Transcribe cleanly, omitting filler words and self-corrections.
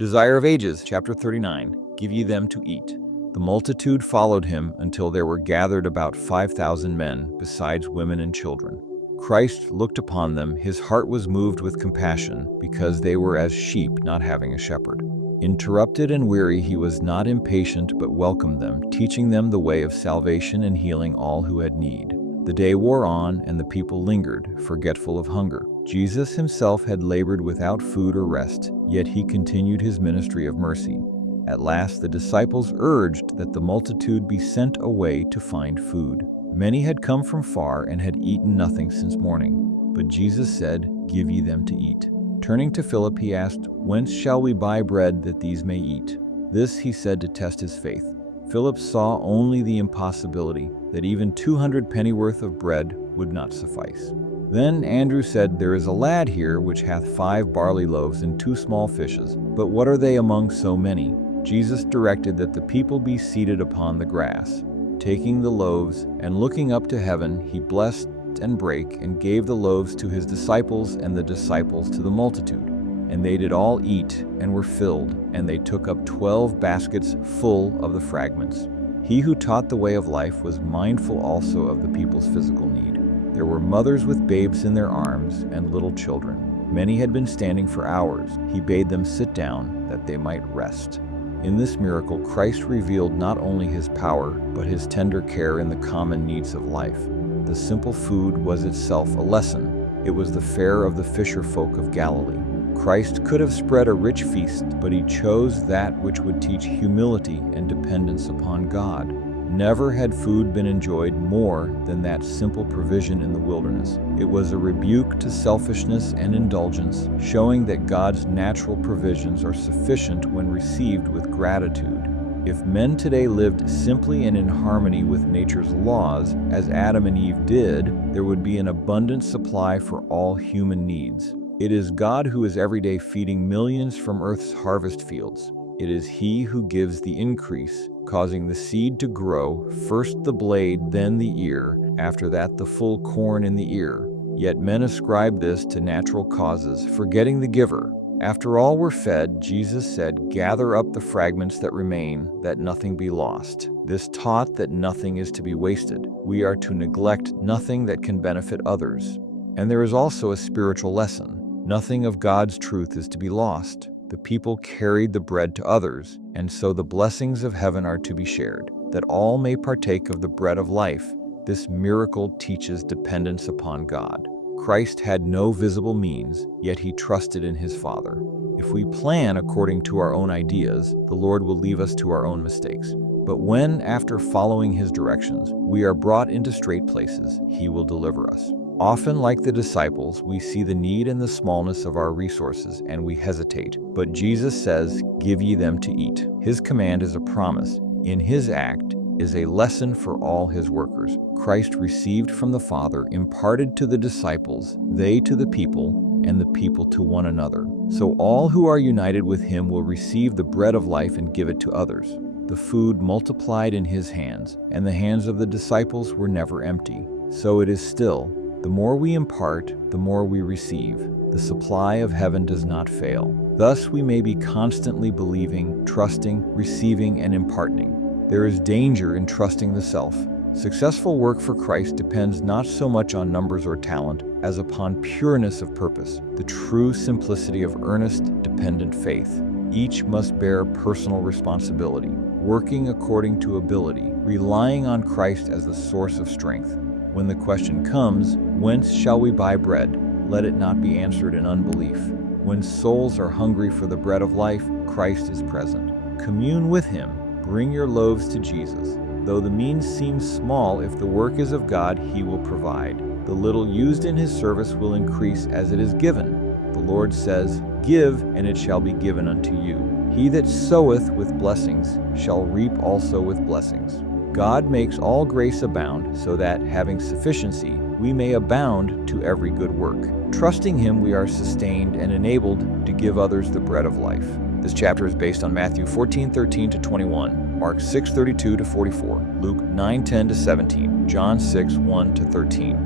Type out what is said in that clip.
Desire of Ages, chapter 39, give ye them to eat. The multitude followed him until there were gathered about 5,000 men, besides women and children. Christ looked upon them, his heart was moved with compassion, because they were as sheep not having a shepherd. Interrupted and weary, he was not impatient, but welcomed them, teaching them the way of salvation and healing all who had need. The day wore on, and the people lingered, forgetful of hunger. Jesus himself had labored without food or rest, yet he continued his ministry of mercy. At last the disciples urged that the multitude be sent away to find food. Many had come from far and had eaten nothing since morning. But Jesus said, "Give ye them to eat." Turning to Philip, he asked, "Whence shall we buy bread that these may eat?" This he said to test his faith. Philip saw only the impossibility, that even 200 pennyworth of bread would not suffice. Then Andrew said, "There is a lad here which hath 5 barley loaves and 2 small fishes, but what are they among so many?" Jesus directed that the people be seated upon the grass. Taking the loaves, and looking up to heaven, he blessed and brake, and gave the loaves to his disciples, and the disciples to the multitude. And they did all eat, and were filled, and they took up 12 baskets full of the fragments. He who taught the way of life was mindful also of the people's physical need. There were mothers with babes in their arms, and little children. Many had been standing for hours. He bade them sit down, that they might rest. In this miracle, Christ revealed not only his power, but his tender care in the common needs of life. The simple food was itself a lesson. It was the fare of the fisher folk of Galilee. Christ could have spread a rich feast, but he chose that which would teach humility and dependence upon God. Never had food been enjoyed more than that simple provision in the wilderness. It was a rebuke to selfishness and indulgence, showing that God's natural provisions are sufficient when received with gratitude. If men today lived simply and in harmony with nature's laws, as Adam and Eve did, there would be an abundant supply for all human needs. It is God who is every day feeding millions from earth's harvest fields. It is he who gives the increase, causing the seed to grow, first the blade, then the ear, after that the full corn in the ear. Yet men ascribe this to natural causes, forgetting the giver. After all were fed, Jesus said, "Gather up the fragments that remain, that nothing be lost." This taught that nothing is to be wasted. We are to neglect nothing that can benefit others. And there is also a spiritual lesson. Nothing of God's truth is to be lost. The people carried the bread to others, and so the blessings of heaven are to be shared, that all may partake of the bread of life. This miracle teaches dependence upon God. Christ had no visible means, yet he trusted in his Father. If we plan according to our own ideas, the Lord will leave us to our own mistakes. But when, after following his directions, we are brought into straight places, he will deliver us. Often, like the disciples, we see the need and the smallness of our resources, and we hesitate. But Jesus says, "Give ye them to eat." His command is a promise. In his act is a lesson for all his workers. Christ received from the Father, imparted to the disciples, they to the people, and the people to one another. So all who are united with him will receive the bread of life and give it to others. The food multiplied in his hands, and the hands of the disciples were never empty. So it is still. The more we impart, the more we receive. The supply of heaven does not fail. Thus we may be constantly believing, trusting, receiving, and imparting. There is danger in trusting the self. Successful work for Christ depends not so much on numbers or talent as upon pureness of purpose, the true simplicity of earnest, dependent faith. Each must bear personal responsibility, working according to ability, relying on Christ as the source of strength. When the question comes, "Whence shall we buy bread?" let it not be answered in unbelief. When souls are hungry for the bread of life, Christ is present. Commune with him. Bring your loaves to Jesus. Though the means seem small, if the work is of God, he will provide. The little used in his service will increase as it is given. The Lord says, "Give, and it shall be given unto you. He that soweth with blessings shall reap also with blessings." God makes all grace abound, so that, having sufficiency, we may abound to every good work. Trusting him, we are sustained and enabled to give others the bread of life. This chapter is based on Matthew 14:13-21, Mark 6:32-44, Luke 9:10-17, John 6:1-13.